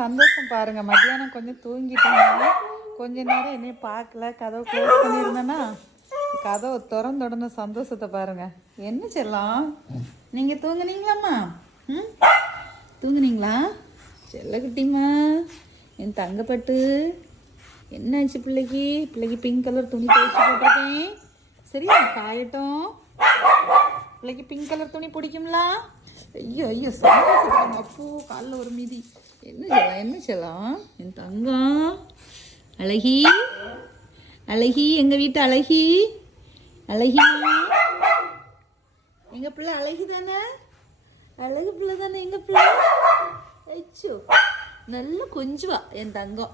சந்தோஷம் பாருங்க. மத்தியானம் கொஞ்சம் தூங்கிட்டாங்க, கொஞ்ச நேரம் என்னைய பார்க்கல, கதவை க்ளோஸ் பண்ணியிருந்தேன்னா கதவை திறந்த சந்தோஷத்தை பாருங்க. என்ன செல்லம், நீங்க தூங்குனீங்களாம்மா? தூங்குனீங்களா செல்லக்குட்டிம்மா? என் தங்கப்பட்டு என்னாச்சு? பிள்ளைக்கு பிங்க் கலர் துணி துவைச்சு போட்டிருக்கேன். சரியா, காயட்டும். பிள்ளைக்கு பிங்க் கலர் துணி பிடிக்குங்களா? ஐயோ சந்தோஷம். அப்போ காலில் ஒரு மீதி. என்ன சொல்லலாம் என் தங்கம்? அழகி எங்கள் வீட்டு அழகிமா. எங்கள் பிள்ளை அழகி தானே? அழகு பிள்ளை தானே எங்கள் பிள்ளை? ஐயோ நல்லா கொஞ்சுவா என் தங்கம்.